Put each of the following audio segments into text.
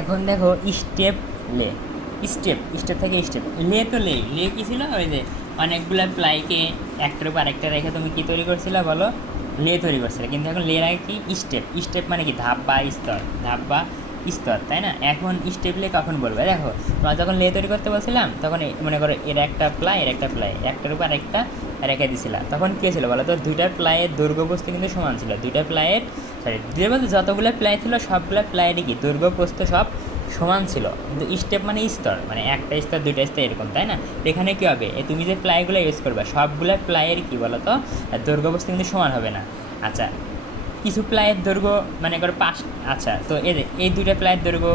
এখন দেখো স্টেপ লে, স্টেপ থেকে স্টেপ লে, তো লে লে কী ছিল, ওই যে অনেকগুলো প্লাইকে একটার উপর আরেকটা রেখে তুমি কী তৈরি করছিলে বলো, লে তৈরি করছিলে। কিন্তু এখন লের আগে কি স্টেপ, স্টেপ মানে কি ধাপ বা স্তর, ধাপ বা স্তর, তাই না? এখন স্টেপ লে কখন বলবে, দেখো তোমার যখন লে তৈরি করতে বলছিলাম তখন মনে করো এর একটা প্লাই, এর একটা প্লাই, একটার উপর আরেকটা রেখে দিছিলাম, তখন কী ছিল বলো তো, দুইটা প্লাইয়ের দৈর্ঘ্য প্রস্থ কিন্তু সমান ছিল, দুইটা প্লাইয়ের সরি দুইটা বলতে যতগুলো প্লাই ছিল সবগুলো প্লাইয়েরই কি দৈর্ঘ্য প্রস্থ সব সমান ছিল। কিন্তু স্টেপ মানে স্তর, মানে একটা স্তর দুইটা স্তর এরকম, তাই না? এখানে কী হবে, তুমি যে প্লাইগুলো ইউজ করবে সবগুলো প্লাইয়ের কী বলো তো দৈর্ঘ্য প্রস্থ কিন্তু সমান হবে না। আচ্ছা, কিছু প্লাইয়ের দৈর্ঘ্য মানে করো পাঁচ, আচ্ছা তো এই দুইটা প্লাইয়ের দৈর্ঘ্য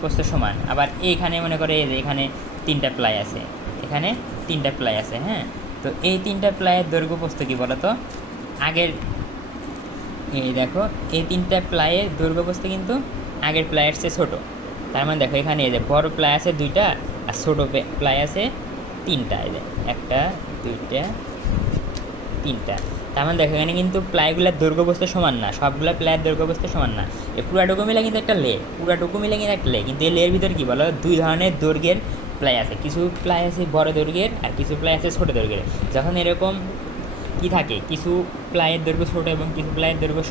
প্রস্থ সমান, আবার এইখানে মনে করে এখানে তিনটা প্লাই আছে, এখানে তিনটা প্লাই আছে, হ্যাঁ। তো এই তিনটা প্লাইয়ের দৈর্ঘ্য প্রস্থ কী বলো তো, আগের এই দেখো এই তিনটা প্লাইয়ের দৈর্ঘ্য প্রস্থ কিন্তু আগের প্লাইয়ের চেয়ে ছোটো। তার মানে দেখো এখানে এই যে বড় প্লাই আছে দুইটা আর ছোটো প্লাই আছে তিনটা, এই যে একটা দুইটা তিনটা। তার মানে দেখো এখানে কিন্তু প্লাইগুলোর দৈর্ঘ্য প্রস্থ সমান না, সবগুলো প্লাইয়ের দৈর্ঘ্য প্রস্থ সমান না। এই পুরাটুকু মিলে কিন্তু একটা লে, পুরাটুকু মিলে কিন্তু একটা লে, কিন্তু এই লের ভিতরে কী বলো, দুই ধরনের দৈর্ঘ্যের প্লাই আছে, কিছু প্লাই আছে বড় দৈর্ঘ্যের আর কিছু প্লাই আছে ছোটো দৈর্ঘ্যের। যখন এরকম কী থাকে, কিছু প্লাইয়ের দৈর্ঘ্য ছোটো এবং কিছু প্লাইয়ের দৈর্ঘ্য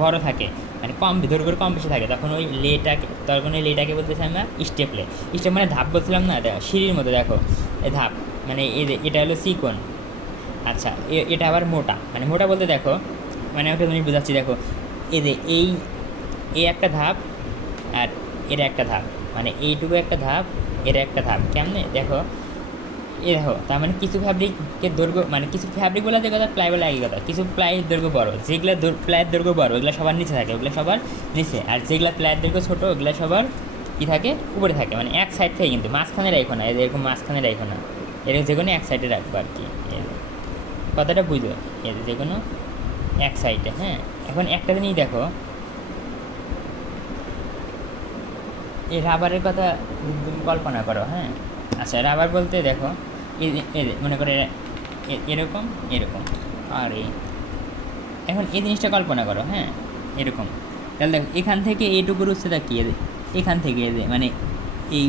বড় থাকে, মানে কম দৈর্ঘ্যের কম বেশি থাকে, তখন ওই লেটাকে, তখন ওই লেটাকে বলতেছি আমরা স্টেপ লে। স্টেপ মানে ধাপ বলছিলাম না, দেখো সিঁড়ির মতো, দেখো এই ধাপ মানে এটা হলো সিকোন। আচ্ছা এটা আবার মোটা, মানে মোটা বলতে দেখো মানে ওটা তুমি বোঝাচ্ছি, দেখো এই যে এই একটা ধাপ আর এর একটা ধাপ, মানে এইটুকু একটা ধাপ, এর একটা ধাপ, কেমনে দেখো এ দেখো। তার মানে কিছু ফ্যাব্রিকের দৈর্ঘ্য, মানে কিছু ফ্যাব্রিক বলা যে কথা, প্লাই বলা একই কথা, কিছু প্লাইয়ের দৈর্ঘ্য বড়, যেগুলো প্লাইয়ের দৈর্ঘ্য বড় ওগুলো সবার নিচে থাকে, ওগুলো সবার নিচে, আর যেগুলো প্লাইয়ের দৈর্ঘ্য ছোটো ওগুলো সবার কী থাকে, উপরে থাকে। মানে এক সাইড থেকে, কিন্তু মাঝখানে রাখো না, এরকম মাঝখানে রাখো না, এরকম যে কোনো এক সাইডে রাখবো আর কি, কথাটা বুঝো, এর যে কোনো এক সাইডে, হ্যাঁ। এখন একটা জিনিস দেখো, এই রাবারের কথা তুমি কল্পনা করো, হ্যাঁ। আচ্ছা রাবার বলতে দেখো মনে করে এরকম এরকম, আর এখন এই জিনিসটা কল্পনা করো, হ্যাঁ, এরকম। তাহলে দেখো এখান থেকে এইটুকুর উচ্চতা কী, এখান থেকে মানে এই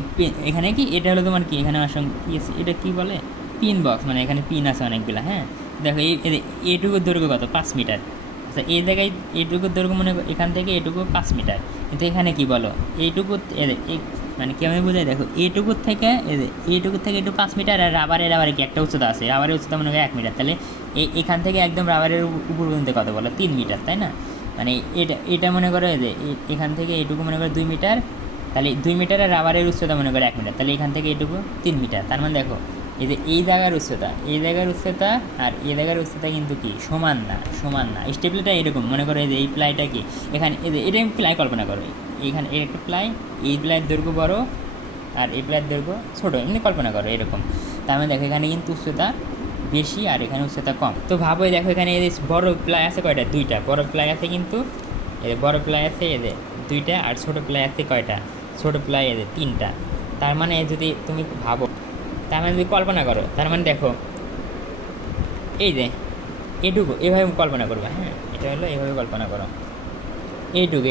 এখানে কি এটা হলো তোমার কি, এখানে আমার সঙ্গে কী আছে, এটা কী বলে, পিন বক্স, মানে এখানে পিন আছে অনেকগুলো, হ্যাঁ। দেখো এইটুকুর দৈর্ঘ্য কত, 5 মিটার। আচ্ছা এই জায়গায় এইটুকুর দৈর্ঘ্য মনে এখান থেকে এইটুকু 5 মিটার, কিন্তু এখানে কি বলো এইটুকু মানে কেমন বোঝায়, দেখো এইটুকুর থেকে এইটুকুর থেকে একটু 5 মিটার, আর রাবারের কি একটা উচ্চতা আছে, রাবারের উচ্চতা মনে হয় 1 মিটার, তাহলে এখান থেকে একদম রাবারের উপর পর্যন্ত কত বলো, 3 মিটার, তাই না? মানে এটা মনে করো যে এখান থেকে এইটুকু মনে করো 2 মিটার, তাহলে 2 মিটার, আর রাবারের উচ্চতা মনে করো 1 মিটার, তাহলে এখান থেকে এইটুকু 3 মিটার। তার মানে দেখো এই জায়গার উচ্চতা, এই জায়গার উচ্চতা আর এই জায়গার উচ্চতা কিন্তু কি সমান না, সমান না। স্টেপলেটা এরকম মনে করো, এই প্লাইটা কি এখানে এটা প্লাই কল্পনা করো, এখানে এর একটা প্লাই, এই প্লাইয়ের দৈর্ঘ্য বড় আর এই প্লাইয়ের দৈর্ঘ্য ছোটো, এমনি কল্পনা করো এরকম। তার মানে দেখো এখানে কিন্তু উচ্চতা বেশি আর এখানে উচ্চতা কম। তো ভাবো দেখো এখানে বড় প্লাই আছে কয়টা, দুইটা বড় প্লাই আছে, কিন্তু বড় প্লাই আছে দুইটা, আর ছোটো প্লাই আছে কয়টা, ছোটো প্লাই তিনটা। তার মানে যদি তুমি ভাবো, তার মানে যদি কল্পনা করো, তার মানে দেখো এই যে এটুকু এভাবে কল্পনা করবে, হ্যাঁ, এটা হলো এভাবে কল্পনা করো, এইটুকু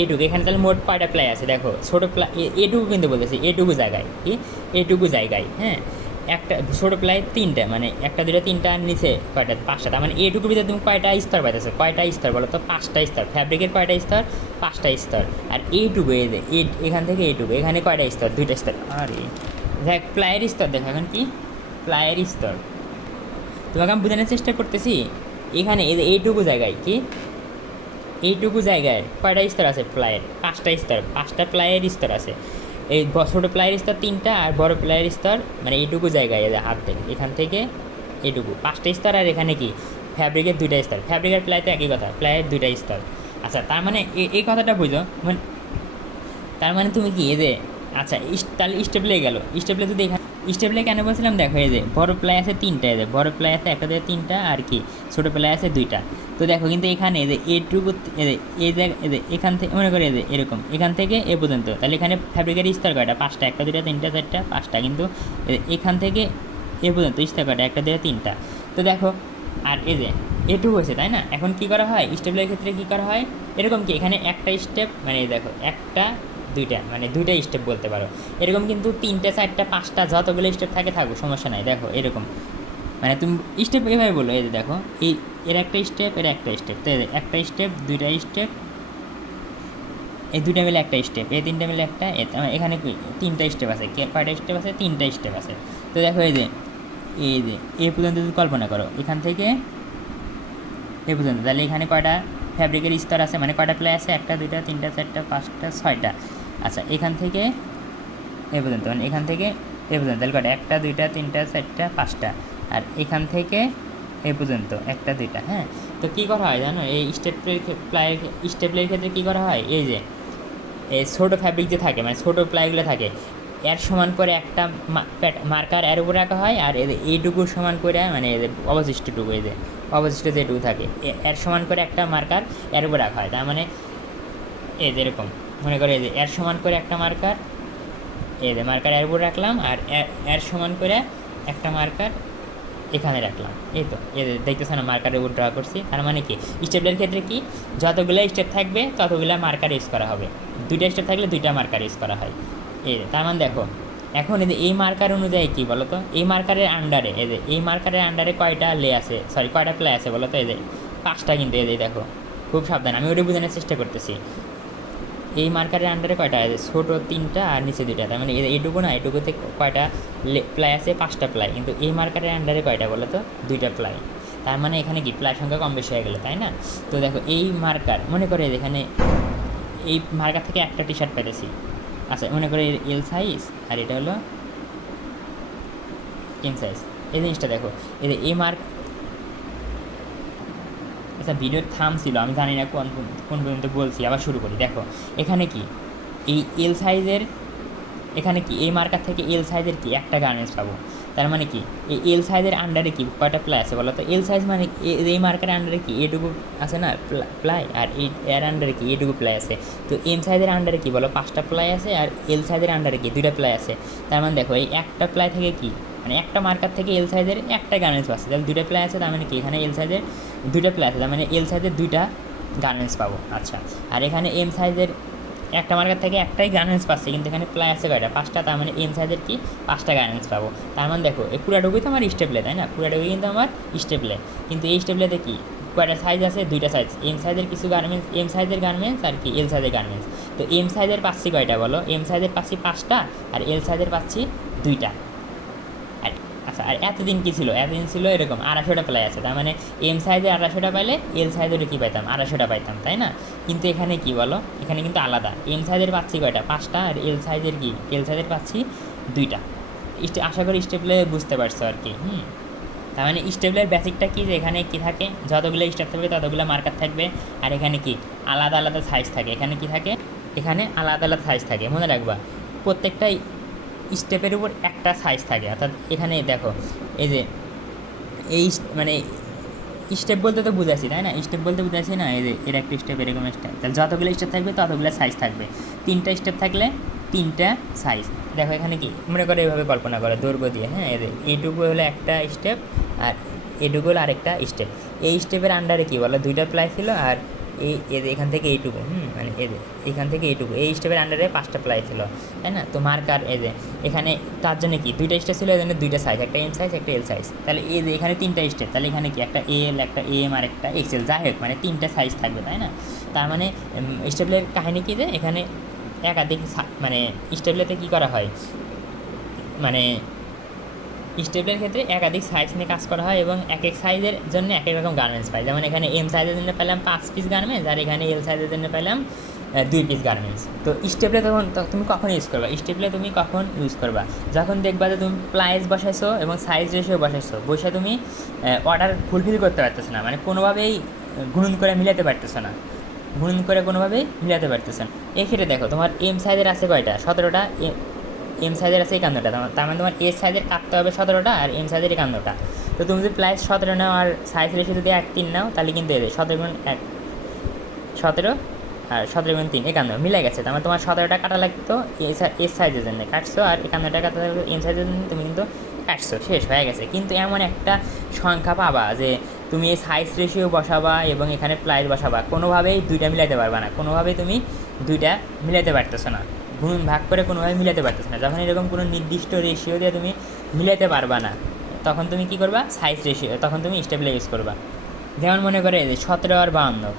এইটুকু এখানে তাহলে মোট কয়টা প্লাই আছে দেখো, ছোটো প্লাই এটুকু কিন্তু বলতেছি, এটুকু জায়গায় কি, এটুকু জায়গায়, হ্যাঁ, একটা ছোটো প্লাই তিনটা, মানে একটা দুটো তিনটা, নিচে কয়টা, 5টা। তার মানে এইটুকুর ভিতরে তুমি কয়টা স্তর পাইতেছো, কয়টা স্তর বলো তো, 5টা স্তর। ফ্যাব্রিকের কয়টা স্তর, 5টা স্তর। আর এইটুকু এখান থেকে এইটুকু, এখানে কয়টা স্তর, 2টা স্তর। আরে দেখ প্লাইয়ের স্তর দেখো, এখন কি প্লাইয়ের স্তর তোমাকে আমি বোঝানোর চেষ্টা করতেছি। এখানে এইটুকু জায়গায় কি, এইটুকু জায়গায় কয়টা স্তর আছে প্লাইয়ের, 5টা স্তর, 5টা প্লাইয়ের স্তর আছে। এই ছোটো প্লাইয়ের স্তর 3টা, আর বড় প্লাইয়ের স্তর মানে এইটুকু জায়গায় হাত থেকে এখান থেকে এইটুকু 5টা স্তর। আর এখানে কি ফ্যাব্রিকের 2টা স্তর, ফ্যাব্রিকের প্লাই তো একই কথা, প্লাইয়ের 2টা স্তর। আচ্ছা তার মানে এই কথাটা বুঝো, মানে তার মানে তুমি কি আচ্ছা তাহলে স্টেপলে গেল, স্টেপলে যদি এখানে স্টেপলে কেন বলছিলাম, দেখো বড় প্লাই আছে 3টা, বড় প্লাই আছে একটা থেকে 3টা, আর কি ছোটো প্লাই আছে 2টা। তো দেখো কিন্তু এখানে এইটুকু এই জায়গা এখান থেকে মনে করি এরকম এখান থেকে এ পর্যন্ত, তাহলে এখানে ফ্যাব্রিকের স্তর কয়টা, 5টা, একটা দুটা তিনটা চারটা 5টা, কিন্তু এখান থেকে এ পর্যন্ত স্তর কয়টা, একটা দুটা 3টা। তো দেখো আর এটুকু হয়েছে, তাই না? এখন কি করা হয় স্টেপলের ক্ষেত্রে, কি করা হয় এরকম কি, এখানে একটা স্টেপ, মানে দেখো একটা দুইটা, মানে দুইটা স্টেপ বলতে পারো। এরকম কিন্তু 3টে 4টে 5টা যতগুলো স্টেপ থাকে থাকুক, সমস্যা নাই। দেখো এরকম, মানে তুমি স্টেপ এভাবে বলো, এই যে দেখো এই এর একটা স্টেপ, এর একটা স্টেপ, তো একটা স্টেপ, দুইটা স্টেপ, এই দুইটা মিলে একটা স্টেপ, এই তিনটা মিলে একটা, এখানে 3টা স্টেপ আছে। কয়টা স্টেপ আছে? 3টা স্টেপ আছে। তো দেখো এই যে এ পর্যন্ত যদি কল্পনা করো, এখান থেকে এ পর্যন্ত, তাহলে এখানে কয়টা ফ্যাব্রিকের স্তর আছে, মানে কয়টা প্লাই আছে? 1 2 3 4 5 6টা। আচ্ছা, এখান থেকে এ পর্যন্ত, মানে এখান থেকে এ পর্যন্ত, তাহলে কয়টা? 1 2 3 4 5টা। আর এখান থেকে এ পর্যন্ত 1 2, হ্যাঁ। তো কী করা হয় জানো, এই স্টেপলের ক্ষেত্রে কী করা হয়, এই যে এই ছোটো ফ্যাব্রিক যে থাকে, মানে ছোটো প্লাইগুলো থাকে, এর সমান করে একটা মার্কার এর উপরে রাখা হয়, আর এইটুকুর সমান করে, মানে অবশিষ্টটুকু, এই যে অবশিষ্ট যেটুকু থাকে এর সমান করে একটা মার্কার এর উপরে রাখা হয়। তার মানে এই যে এরকম মনে করে, এই যে এর সমান করে একটা মার্কার, এই যে মার্কার এর উপরে রাখলাম, আর এর সমান করে একটা মার্কার এখানে রাখলাম। এই তো এই দেখতেছে না, মার্কারের উপর ড্র করছি। তার মানে কি, স্টেপলের ক্ষেত্রে কি, যতগুলো স্টেপ থাকবে ততগুলো মার্কার ইউজ করা হবে। 2টা স্টেপ থাকলে 2টা মার্কার ইউজ করা হয়। তার মানে দেখো এখন এই মার্কার অনুযায়ী কী বলো তো, এই মার্কারের আন্ডারে, এই মার্কারের আন্ডারে কয়টা আছে, সরি কয়টা প্লে আছে বলো তো? 5টা, কিন্তু দেখো খুব সাবধান, আমি ওটা বোঝানোর চেষ্টা করতেছি। এই মার্কারের আন্ডারে কয়টা আছে? ছোটো 3টা আর নিচে 2টা। তার মানে এইটুকু না, এইটুকুতে কয়টা প্লাই আছে? 5টা প্লাই। কিন্তু এই মার্কারের আন্ডারে কয়টা বলো তো? 2টা প্লাই। তার মানে এখানে কি প্লাই সংখ্যা কম বেশি হয়ে গেলো, তাই না? তো দেখো এই মার্কার, মনে করে এখানে এই মার্কার থেকে একটা টি শার্ট পেতেছি। আচ্ছা, মনে করে এল সাইজ, আর এটা হলো এম সাইজ। এই জিনিসটা দেখো, এই মার্ক, আচ্ছা ভিডিওর থাম ছিল, আমি জানি না কোন পর্যন্ত বলছি, আবার শুরু করি। দেখো এখানে কি, এই এল সাইজের, এখানে কি এই মার্কার থেকে এল সাইজের কি একটা গার্মেন্টস পাবো। তার মানে কি, এই এল সাইজের আন্ডারে কি কয়টা প্লাই আছে বলো তো? এল সাইজ মানে এই মার্কারের আন্ডারে কি এটুকু আছে না প্লাই, আর এর আন্ডারে কি এটুকু প্লাই আছে। তো এম সাইজের আন্ডারে কি বলো? 5টা প্লাই আছে, আর এল সাইজের আন্ডারে কি 2টা প্লাই আছে। তার মানে দেখো এই একটা প্লাই থেকে কি, মানে একটা মার্কার থেকে এল সাইজের একটা গার্মেন্টস পাচ্ছে, তাহলে 2টা প্লাই আছে। তার মানে কি এখানে এল সাইজের 2টা প্লাই আছে, তার মানে এল সাইজের 2টা গার্মেন্টস পাবো। আচ্ছা, আর এখানে এম সাইজের একটা মার্কার থেকে একটাই গার্মেন্টস পাচ্ছে, কিন্তু এখানে প্লাই আছে কয়টা? 5টা। তার মানে এম সাইজের কি 5টা গার্মেন্টস পাবো। তার মানে দেখো এই পুরাটুকুই তো আমার স্টেপলে, তাই না? পুরাটুকুই কিন্তু আমার স্টেপলে। কিন্তু এই স্টেপলেতে কি কয়টা সাইজ আছে? 2টা সাইজ। এম সাইজের কিছু গার্মেন্টস, এম সাইজের গার্মেন্টস, আর কি এল সাইজের গার্মেন্টস। তো এম সাইজের পাচ্ছি কয়টা বলো? এম সাইজের পাচ্ছি 5টা, আর এল সাইজের পাচ্ছি 2টা। আর আচ্ছা, আর এতদিন কী ছিল? এতদিন ছিল এরকম 250টা প্লাই আছে। তার মানে এম সাইজে 250টা পাইলে এল সাইজের কী পাইতাম? 250টা পাইতাম, তাই না? কিন্তু এখানে কি বলো, এখানে কিন্তু আলাদা। এম সাইজের পাচ্ছি কয়টা? 5টা, আর এল সাইজের কি, এল সাইজের পাচ্ছি 2টা। আশা করি স্টেপলে বুঝতে পারছো আর কি। তার মানে স্টেপলের বেসিকটা কি, যে এখানে কি থাকে, যতগুলো স্টেপ থাকবে ততগুলো মার্কার থাকবে, আর এখানে কি আলাদা আলাদা সাইজ থাকে। এখানে কি থাকে? এখানে আলাদা আলাদা সাইজ থাকে। মনে রাখবা, প্রত্যেকটাই স্টেপের উপর একটা সাইজ থাকে। অর্থাৎ এখানে দেখো এই যে এই মানে স্টেপ বলতে তো বুঝাচ্ছি, তাই না? স্টেপ বলতে বুঝাচ্ছি না, এই যে এর একটা স্টেপ, এরকম স্টেপ, তাহলে যতগুলো স্টেপ থাকবে ততগুলো সাইজ থাকবে। 3টা স্টেপ থাকলে 3টা সাইজ। দেখো এখানে কি মনে করো, এইভাবে কল্পনা করো দৈর্ঘ্য দিয়ে, হ্যাঁ। এইটুকু হলো একটা স্টেপ, আর এটুকু হলো আরেকটা স্টেপ। এই স্টেপের আন্ডারে কি বলো? 2টা প্লাই ছিল, আর এখান থেকে এইটুকু, মানে এখান থেকে এইটুকু, এই স্টেপের আন্ডারে 5টা প্লাই ছিল, তাই না? তো মার্কার এখানে তার জন্য কি 2টা স্টেপ ছিল, এই জন্য 2টা সাইজ, একটা এম সাইজ, একটা এল সাইজ। তাহলে এখানে 3টা স্টেপ, তাহলে এখানে কি একটা এল, একটা এম, আর একটা এক্সেল, যাই হোক মানে 3টা সাইজ থাকবে, তাই না? তার মানে স্টেপলের কাহিনী কি, যে এখানে একাধিক, মানে স্টেপলেতে কী করা হয়, মানে স্টেপলের ক্ষেত্রে একাধিক সাইজ নিয়ে কাজ করা হয়, এবং এক এক সাইজের জন্য এক এক রকম গার্মেন্টস পাই। যেমন এখানে এম সাইজের জন্য পেলাম 5 পিস গার্মেন্টস, আর এখানে এল সাইজের জন্য পেলাম 2 পিস গার্মেন্টস। তো স্টেপলে তুমি কখন ইউজ করবা? স্টেপলে তুমি কখন ইউজ করবা? যখন দেখবা যে তুমি প্রাইস বসাইছো এবং সাইজ রেশিও বসাইছো, বসে তুমি অর্ডার ফুলফিল করতে পারতেছো না, মানে কোনোভাবেই গুণন করে মিলাতে পারতেছো না, গুণন করে কোনোভাবেই মিলাতে পারতেছো না। এক্ষেত্রে দেখো তোমার এম সাইজের আছে কয়টা? 17টা। এম সাইজের আছে 51টা। তার মানে তোমার এস সাইজের কাটতে হবে 17টা, আর এম সাইজের 51টা। তো তুমি যদি প্রাইস 17 নাও, আর সাইজ রেশিও যদি 1:3 নাও, তাহলে কিন্তু 17 গুণ 1 17, আর 17 গুণ 3 51 মিলে গেছে। তার মানে তোমার 17টা কাটা লাগতো এস সাইজের জন্য, কাটছো, আর 51টা কাটা লাগতো এম সাইজের জন্য, তুমি কিন্তু কাটছো, শেষ হয়ে গেছে। কিন্তু এমন একটা সংখ্যা পাবা যে তুমি এই সাইজ রেশিও বসাবা এবং এখানে প্রাইস বসাবা, কোনোভাবেই 2টা মিলাইতে পারবা না, কোনোভাবেই তুমি 2টা মিলাইতে পারতেছো না। গুণন ভাগ করে কোনোভাবে মিলাতে পারতেছ না, যখন এরকম কোনো নির্দিষ্ট রেশিও দিয়ে তুমি মিলাতে পারবা না, তখন তুমি কী করবা, সাইজ রেশিও, তখন তুমি স্টেপলার ইউজ করবা। যেমন মনে করে যে 17 আর 52,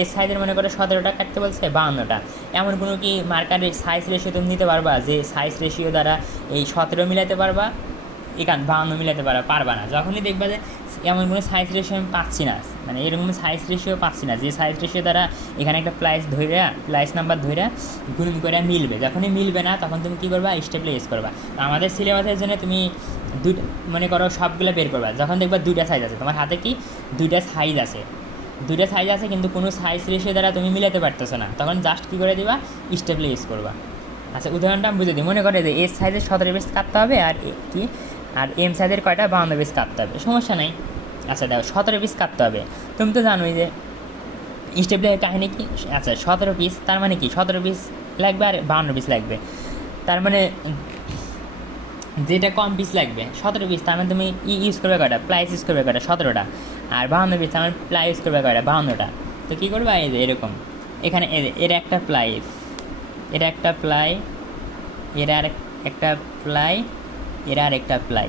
এর সাইজের মনে করে 17টা কাটতে বলছে 52টা, এমন কোনো কি মার্কারের সাইজ রেশিও তুমি নিতে পারবা যে সাইজ রেশিও দ্বারা এই 17 মিলাতে পারবা, এখান 52 মিলাতে পারবা না। যখনই দেখবা যে এমন কোনো সাইজ রেশিও আমি পাচ্ছি না, মানে এরকম সাইজ রেশিও পাচ্ছি না যে সাইজ রেশিও দ্বারা এখানে একটা প্লাইস নাম্বার ধরে গুণন করে মিলবে, যখনই মিলবে না তখন তুমি কী করবা, স্টেপলার ইউজ করবা। আমাদের সিলেবাসের জন্য তুমি মনে করো সবগুলো বের করবা, যখন দেখবা 2টা সাইজ আছে তোমার হাতে, কি 2টা সাইজ আছে কিন্তু কোনো সাইজ রেশিও দ্বারা তুমি মিলাতে পারতেছো না, তখন জাস্ট কী করে দিবা, স্টেপলার ইউজ করবা। আচ্ছা উদাহরণটা আমি বুঝে দিই, মনে করে যে এস সাইজের 17 পিস কাটতে হবে আর এম সাইজের কয়টা 52 পিস কাটতে হবে, সমস্যা নেই। আচ্ছা দেখো 17 পিস কাটতে হবে, তুমি তো জানোই যে স্টেপলারের কাহিনী কি। আচ্ছা 17 পিস তার মানে কি 17 পিস লাগবে আর 52 পিস লাগবে, তার মানে যেটা কম পিস লাগবে 17 পিস, তার মানে তুমি ইউজ করবে কয়টা, প্লাই ইউজ করবে কয়টা, 17টা, আর 52 পিস তার মানে প্লাই ইউজ করবে কয়টা, 52টা। তো কী করবে, এই যে এরকম এখানে এর একটা প্লাই, এর একটা প্লাই, এর আর একটা প্লাই, এর আর একটা প্লাই,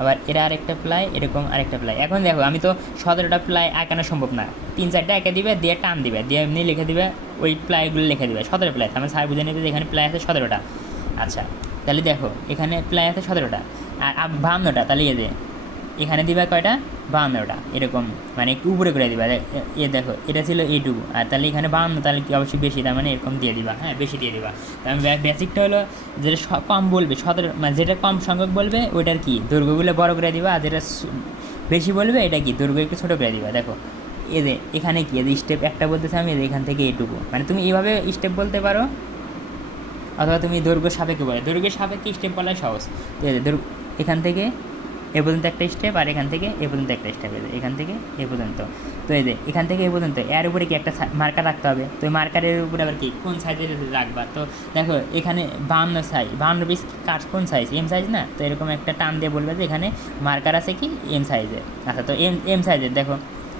আবার এর আর একটা প্লাই, এরকম আরেকটা প্লাই। এখন দেখো আমি তো 17টা প্লাই আঁকানো সম্ভব না, 3-4টা এঁকে দিবে, দিয়ে টান দিবে, দিয়ে এমনি লিখে দিবে, ওই প্লাইগুলো লিখে দিবে 17 প্লাই, তার স্যার বুঝে নেবে যে এখানে প্লাই আছে 17টা। আচ্ছা তাহলে দেখো এখানে প্লাই আছে 17টা আর 52টা, তাহলে এখানে দিবা কয়টা, 52টা, এরকম মানে একটু উপরে করে দিবা। দেখো এটা ছিল এইটুকু, আর তাহলে এখানে 52, তাহলে কি অবশ্যই বেশি, তার মানে এরকম দিয়ে দিবা, হ্যাঁ বেশি দিয়ে দিবা। তার বেসিকটা হলো যেটা কম বলবে 17, মানে যেটা কম সংখ্যক বলবে ওইটার কি দৈর্ঘ্যগুলো বড় করে দিবা, আর যেটা বেশি বলবে এটা কি দৈর্ঘ্য একটু ছোটো করে দিবা। দেখো এখানে কি স্টেপ একটা বলতেছে আমি, এখান থেকে এইটুকু, মানে তুমি এইভাবে স্টেপ বলতে পারো, অথবা তুমি দৈর্ঘ্যের সাপেক্ষে বলে, দৈর্ঘ্যের সাপেক্ষে স্টেপ বলাই সহজ। এখান থেকে এ পর্যন্ত একটা স্টেপ, আর এখান থেকে এ পর্যন্ত একটা স্টেপ, এখান থেকে এ পর্যন্ত। তো এখান থেকে এ পর্যন্ত, এর উপরে কি একটা মার্কার রাখতে হবে, তো এই মার্কারের উপরে আবার কি কোন সাইজের রাখবা। তো দেখো এখানে 52 পিস কাট কোন সাইজ, এম সাইজ না, তো এরকম একটা টান দিয়ে বলবে যে এখানে মার্কার আছে কি এম সাইজের। আচ্ছা তো এম সাইজের, দেখো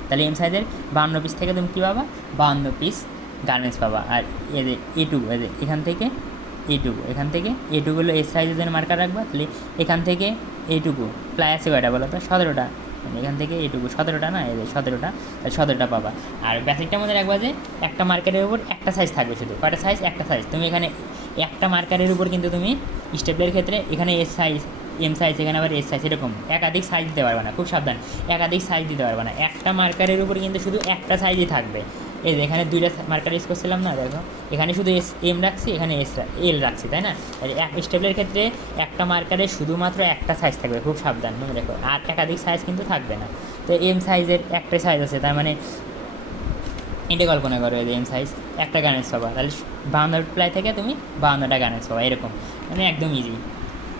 তাহলে এম সাইজের 52 পিস থেকে তুমি কী পাবা, 52 পিস গার্মেন্টস পাবা। আর এটুকু এখান থেকে এইটুকু, এখান থেকে এইটুকু হলো এস সাইজের জন্য মার্কার রাখবা। তাহলে এখান থেকে এইটুকু প্লাই আছে কয়টা বলো তো, 17টা, মানে এখান থেকে এইটুকু 17টা না, 17টা, তাহলে 17টা পাবা। আর বেসিকটার মধ্যে রাখবা যে একটা মার্কারের উপর একটা সাইজ থাকবে, শুধু কয়টা সাইজ, একটা সাইজ। তুমি এখানে একটা মার্কারের উপর কিন্তু তুমি স্টেপলের ক্ষেত্রে এখানে এস সাইজ, এম সাইজ, এখানে আবার এস সাইজ, এরকম একাধিক সাইজ দিতে পারবে না, খুব সাবধান, একাধিক সাইজ দিতে পারবে না, একটা মার্কারের উপর কিন্তু শুধু একটা সাইজই থাকবে। এই যে এখানে 2টা মার্কার ইউজ করছিলাম না, দেখো এখানে শুধু এম রাখছি, এখানে এল রাখছি, তাই না। এক স্টেপলের ক্ষেত্রে একটা মার্কারে শুধুমাত্র একটা সাইজ থাকবে, খুব সাবধান মনে দেখো, আর একাধিক সাইজ কিন্তু থাকবে না। তো এম সাইজের একটা সাইজ আছে, তার মানে এটা কল্পনা করো যে এম সাইজ একটা গার্মেন্টস পাবা, তাহলে 52 প্লাই থেকে তুমি 52টা গার্মেন্টস পাবা, এরকম মানে একদম ইজি।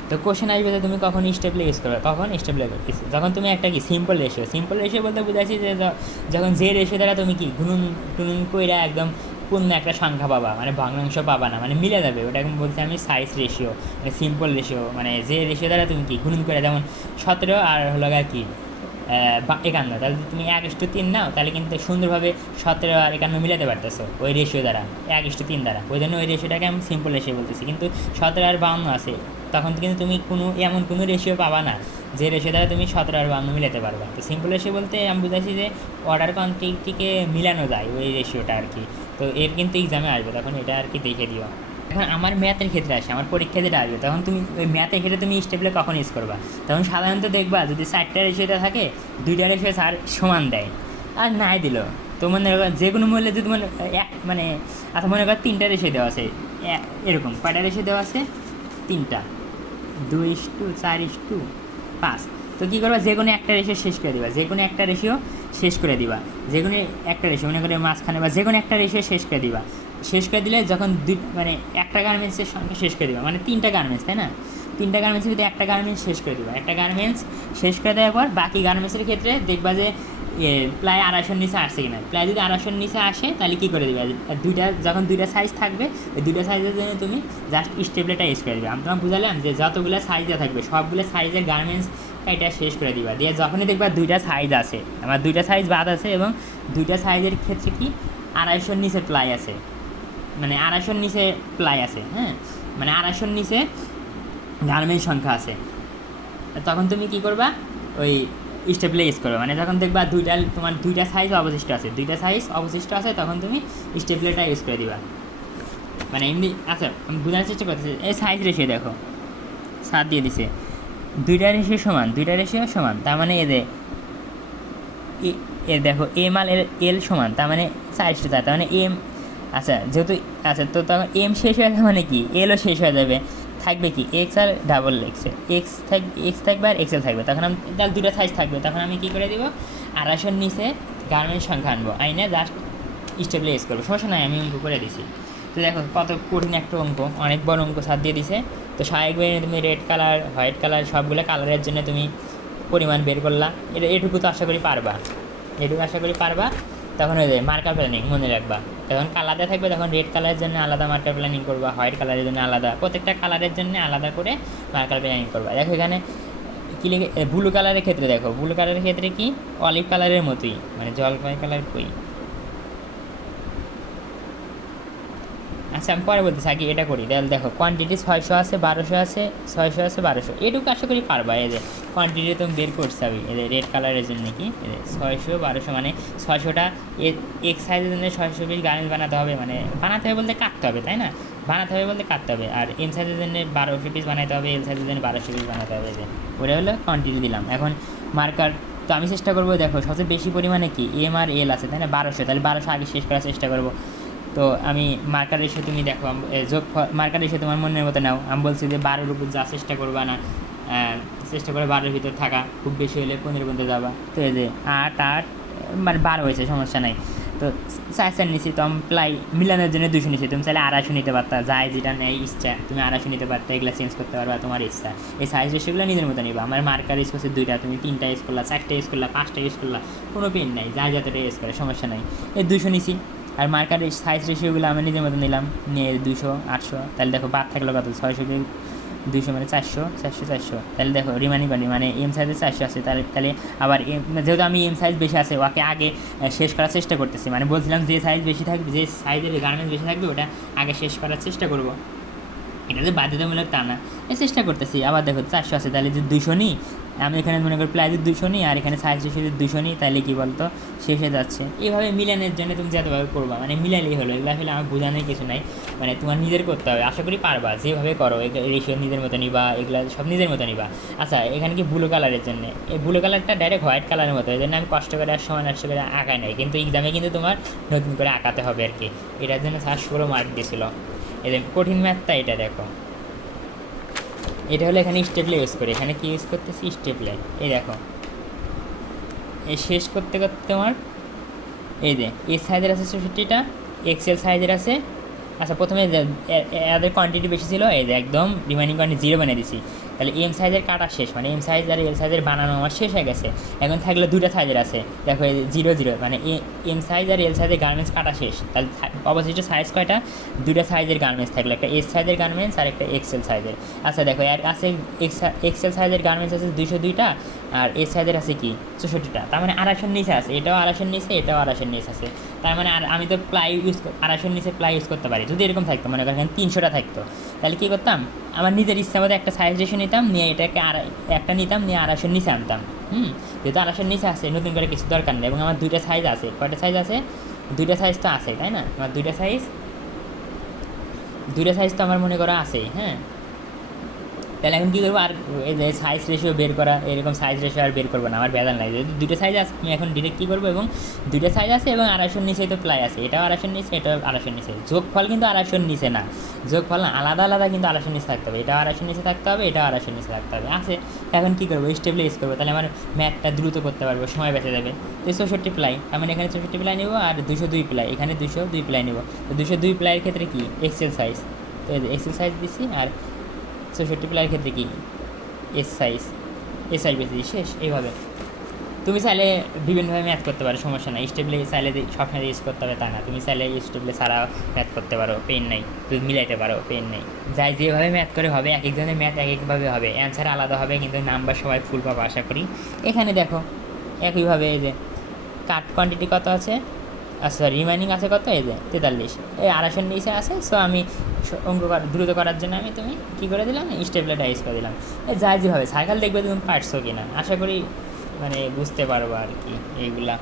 তো কোশ্চেন আসবে যে তুমি কখন স্টেপলার ইউজ করবে, কখন স্টেপলার করতেছি, যখন তুমি একটা কি সিম্পল রেশিও বলতে বুঝাচ্ছি যে যখন যে রেশিও দ্বারা তুমি কি গুণন টুনুন কইরা একদম পূর্ণ একটা সংখ্যা পাবা, মানে ভগ্নাংশ পাবা না, মানে মিলে যাবে, ওটা এখন বলছি আমি সাইজ রেশিও, মানে সিম্পল রেশিও, মানে যে রেশিও দ্বারা তুমি কি গুণন করে, যেমন 17 আর হলো কি 51, তাহলে তুমি 1:3 নাও, তাহলে কিন্তু সুন্দরভাবে 17 আর 51 মিলাতে পারতেছো ওই রেশিও দ্বারা, 1:3 দ্বারা, ওই জন্য ওই রেশিওটাকে আমি সিম্পল রেশিও বলতেছি। কিন্তু 17 আর 52 আছে, তখন কিন্তু তুমি এমন কোনো রেশিও পাবা না যে রেশিও দ্বারা তুমি 17 আর 52 মিলাতে পারবা। তো সিম্পল রেশিও বলতে আমি বুঝাচ্ছি যে অর্ডার কোয়ান্টিটিকে মিলানো যায় ওই রেশিওটা আর কি। তো এর কিন্তু এক্সামে আসবে, তখন এটা আর কি দেখে দিও। এখন আমার ম্যাথের ক্ষেত্রে আসে, আমার পরীক্ষা যেটা আসবে, তখন তুমি ওই ম্যাথের ক্ষেত্রে তুমি স্টেপলার কখন ইউজ করবা, তখন সাধারণত দেখবা যদি 4টা রেশিওতে থাকে 2টা রেশিও স্যার সমান দেয়, আর নাই দিল তো মনে যে কোনো মূল্যে যদি মানে আচ্ছা মনে কর 3টা রেশিও দেওয়া আছে, এরকম কয়টা রেশিও দেওয়া আছে, 3টা, 2:4:5। তো কী করবা, যে কোনো একটা রেশিও শেষ করে দিবা, যে কোনো একটা রেশিও শেষ করে দিবা, যে কোনো একটা রেশিও মনে করে মাঝখানে, বা যে কোনো একটা রেশিও শেষ করে দিবা। শেষ করে দিলে যখন মানে একটা গার্মেন্টসের সংখ্যা শেষ করে দিবা, মানে 3টা গার্মেন্টস, তাই না, 3টা গার্মেন্টসের ভিতরে একটা গার্মেন্টস শেষ করে দিবা, একটা গার্মেন্টস শেষ করে দেওয়ার পর বাকি গার্মেন্টসের ক্ষেত্রে দেখবা যে প্রায় 250-র নিচে আসছে কিনা, প্রায় যদি 250-র নিচে আসে তাহলে কী করে দেবে, যখন 2টা সাইজ থাকবে ওই 2টা সাইজের জন্য তুমি জাস্ট স্টেপলারটা ইউজ করে দেবে। আমি তোমাকে বুঝালাম যে যতগুলো সাইজে থাকবে সবগুলো সাইজের গার্মেন্টস এটা শেষ করে দিবা, দিয়ে যখনই দেখবা 2টা সাইজ আছে, আমার 2টা সাইজ বাদ আছে, এবং 2টা সাইজের ক্ষেত্রে কি 250-র নিচে প্লাই আছে, মানে 250-র নিচে প্লাই আছে, হ্যাঁ, মানে 250-র নিচে গার্মেন্টস সংখ্যা আছে, তখন তুমি কি করবা, ওই স্টেপলে ইউজ করবে। মানে যখন দেখবা তোমার দুইটা সাইজ অবশিষ্ট আছে তখন তুমি স্টেপলেটা ইউজ করে দিবা। মানে এমনি আচ্ছা আমি বোঝার চেষ্টা করতেছি, এই সাইজ রেশিও দেখো 7 দিয়ে দিছে, দুইটা রেশিও সমান, তার মানে এ দেখো এম আর এল সমান, তার মানে 4:4, তার মানে এম, আচ্ছা যেহেতু, আচ্ছা তো তখন এম শেষ হয়ে যাবে মানে কি এলও শেষ হয়ে যাবে, থাকবে কি এক্স আর ডাবল এক্স থাকবে আর এক্সেল থাকবে, তখন আমি তাহলে দুটো সাইজ থাকবে, তখন আমি কী করে দিব, 250-র নিচে গার্মেন্টস সংখ্যা আনবো, আইনে জাস্ট স্টেপলে ইউজ করবো, সমস্যা নাই, আমি অঙ্ক করে দিছি। তো দেখো কত কঠিন একটা অঙ্ক, অনেক বড় অঙ্ক সাথ দিয়ে দিছে। তো স্বাভাবিকভাবে তুমি রেড কালার, হোয়াইট কালার সবগুলো কালারের জন্য তুমি পরিমাণ বের করলা, এটুকু তো আশা করি পারবা। তখন ওই যে মার্কার প্ল্যানিং মনে রাখবা, যখন কালারটা থাকবে তখন রেড কালারের জন্য আলাদা মার্কার প্ল্যানিং করবা, হোয়াইট কালারের জন্য আলাদা, প্রত্যেকটা কালারের জন্য আলাদা করে মার্কার প্ল্যানিং করবা। দেখো এখানে কী লিখে, ব্লু কালারের ক্ষেত্রে দেখো, ব্লু কালারের ক্ষেত্রে কি অলিভ কালারের মতোই, মানে জলপাই কালার কই, আচ্ছা আমি পরে বলতেছি, আগে এটা করি। তাহলে দেখো কোয়ান্টিটি 600 আছে, 1200 আছে, 600 আছে, 1200, এটুকু আশা করি পারবা। এই যে কোয়ান্টিটি তুমি বের করতে হবে, এই যে রেড কালারের জন্য কি 600 1200, মানে 600টা এক সাইজের জন্য 600 পিস গার্মেন্টস বানাতে হবে, মানে বানাতে হবে বলতে কাটতে হবে, তাই না, কাটতে হবে। আর এম সাইজের জন্য 1200 পিস বানাতে হবে, এল সাইজের জন্য 1200 পিস বানাতে হবে। যে ওটা হলো কোয়ান্টিটি দিলাম। এখন মার্কার তো আমি চেষ্টা করবো, দেখো সবচেয়ে বেশি পরিমাণে কি এম আর এল আছে, তাই না, 1200, তাহলে 1200 আগে শেষ করার চেষ্টা করবো। তো আমি মার্কার এসে তুমি দেখো মার্কার এসে তোমার মনের মতো নাও, আমি বলছি যে 12-র উপর যা চেষ্টা করবা না, চেষ্টা করে 12-র ভিতর থাকা, খুব বেশি হলে 15 পর্যন্ত যাবা। তো এই যে 8 মানে 12 হয়েছে, সমস্যা নাই। তো 4 নিছি, তো আমি প্লাই মিলানোর জন্য 200 নিছি, তুমি চাইলে 250 নিতে পারতা, যাই যেটা নেই ইচ্ছা তুমি 250 নিতে পারতা, এগুলো চেঞ্জ করতে পারবা তোমার ইচ্ছা। এই সাইজ রেশিওগুলো নিজের মতো নিবা। আমার মার্কার ইউজ করছে 2টা, তুমি 3টা ইউজ করলা, 4টা ইউজ করলা, 5টা ইউজ করলা, কোনো পেন নাই, যা যতটা ইউজ করে সমস্যা নাই। এই 200 নিছি। আর মার্কারের সাইজ রেশিওগুলো আমি নিজের মতো নিলাম, নিয়ে 200 800, তাহলে দেখো বাদ থাকলো কত, 600 200 মানে 400 400 400, তাহলে দেখো রিমাইনিং কোয়ান্টিটি মানে এম সাইজে 400 আছে, তাহলে আবার যেহেতু আমি এম সাইজ বেশি আছে ওকে আগে শেষ করার চেষ্টা করতেছি, মানে বলছিলাম যে সাইজ বেশি থাকবে, যে সাইজের গার্মেন্টস বেশি থাকবে ওটা আগে শেষ করার চেষ্টা করব, এটা যে বাধ্যতামূলক তা না, এই চেষ্টা করতেছি। আবার দেখো 400 আছে, তাহলে যদি 200 নিই, আমি এখানে মনে করি প্রায় 200 নিই, আর এখানে সাইজ রেশিও 200 নিই, তাহলে কী বলতো শেষে যাচ্ছে। এইভাবে মিলানোর জন্য তুমি যতভাবে করবা, মানে মিলালেই হলো, এগুলো আসলে আমার বোঝানোর কিছু নাই, মানে তোমার নিজের করতে হবে, আশা করি পারবা, যেভাবে করো রেশিও নিজের মতো নিবা, এগুলো সব নিজের মতো নিবা। আচ্ছা এখানে কি ব্লু কালারের জন্য, এই ব্লু কালারটা ডাইরেক্ট হোয়াইট কালারের মতো, এই জন্য আমি কষ্ট করে আর সময় নষ্ট করে আঁকাই নাই, কিন্তু এক্সামে কিন্তু তোমার নতুন করে আঁকাতে হবে আর কি, এটার জন্য 700 মার্ক দিয়েছিল। এই কঠিন ম্যাথটা এটা দেখো, এটা হলো এখানে স্টেপলে ইউজ করি, এখানে কি ইউজ করতেছি স্টেপলে, এই দেখো এই শেষ করতে করতে তোমার এই যে এস সাইজের আছে 64টা, এক্সেল সাইজের আছে, আচ্ছা প্রথমে এদের কোয়ান্টিটি বেশি ছিল, এই যে একদম রিমাইনিং কোয়ান্টিটি 0 বানিয়ে দিছি, তাহলে এম সাইজের কাটা শেষ, মানে এম সাইজ আর এল সাইজের বানানো আমার শেষ হয়ে গেছে। এখন থাকলে 2টা সাইজের আছে, দেখো এই 0 0, মানে এম সাইজ আর এল সাইজের গার্মেন্টস কাটা শেষ, তাহলে অবশিষ্ট সাইজ কয়টা, 2টা সাইজের গার্মেন্টস থাকলো, একটা এস সাইজের গার্মেন্টস আর একটা এক্সেল সাইজের। আচ্ছা দেখো এর আছে এক্সেল সাইজের গার্মেন্টস আছে 202টা, আর এস সাইজের আছে কি 64টা, তার মানে 250-র নিচে আছে, এটাও 250-র নিচে, এটাও 250-র নিচে আছে, তার মানে আর আমি তো প্লাই 250-র নিচে প্লাই ইউজ করতে পারি। যদি এরকম থাকতো, মনে করেন 300টা থাকতো, তাহলে কী করতাম, আমার নিজের ইচ্ছা মতো একটা সাইজ রেশিও নিতাম, নিয়ে এটাকে একটা নিতাম, নিয়ে 250-র নিচে আনতাম। যেহেতু 250-র নিচে আছে, নতুন করে কিছু দরকার নেই, এবং আমার 2টা সাইজ আছে, কয়টা সাইজ আছে, 2টা সাইজ তো আছে, তাই না, আমার 2টা সাইজ তো আমার মনে করা আছে, হ্যাঁ। তাহলে এখন কী করবো, আর এই যে সাইজ রেশিও বের করা, এরকম সাইজ রেশিও আর বের করবো না, আমার ভেজাল নাই, যেহেতু 2টা সাইজ আছে আমি এখন ডিরেক্ট কী করবো, এবং 2টা সাইজ আছে এবং 250-র নিচেই তো প্লাই আছে, এটাও 250-র নিচে, এটাও 250-র নিচে, যোগফল কিন্তু 250-র নিচে না, যোগফল না, আলাদা আলাদা কিন্তু 250-র নিচে থাকতে হবে, এটাও 250-র নিচে থাকতে হবে, এটাও 250-র নিচে থাকতে হবে, আছে। এখন কী করবো, স্টেপলে ইউজ করবো, তাহলে আমার ম্যাথটা দ্রুত করতে পারবো, সময় বেঁচে যাবে। তো 64 প্লাই, আমি এখানে 64 প্লাই নেবো, আর 202 প্লাই, এখানে 202 প্লাই নেবো। তো 202 প্লাইয়ের ক্ষেত্রে কি এক্সেল সাইজ, তো এক্সেল সাইজ দিচ্ছি, আর 64 প্লাইয়ের ক্ষেত্রে কি এস সাইজ বেশি শেষ। এইভাবে তুমি চাইলে বিভিন্নভাবে ম্যাথ করতে পারো, সমস্যা নাই, স্টেবলে চাইলে সবসময় ইউজ করতে হবে তা না, তুমি চাইলে স্টেবলে ছাড়াও ম্যাথ করতে পারো, পেন নেই, তুমি মিলাইতে পারো, পেন নেই, যাই যেভাবে ম্যাথ করে হবে, এক একজনের ম্যাথ এক একভাবে হবে, অ্যান্সার আলাদা হবে, কিন্তু নাম্বার সবাই ফুল পাবো আশা করি। এখানে দেখো একইভাবে এই যে কাট কোয়ান্টিটি কত আছে, আচ্ছা রিমাইনিং আছে কত, এই যে 43, এই 250-র নিচে আছে, সো আমি দ্রুত করার জন্য আমি তুমি কী করে দিলাম, স্টেপলাইজ করে দিলাম। যাই যেভাবে সাইকেল দেখবে তুমি পারছো কি না, আশা করি মানে বুঝতে পারবো আর কি এইগুলা।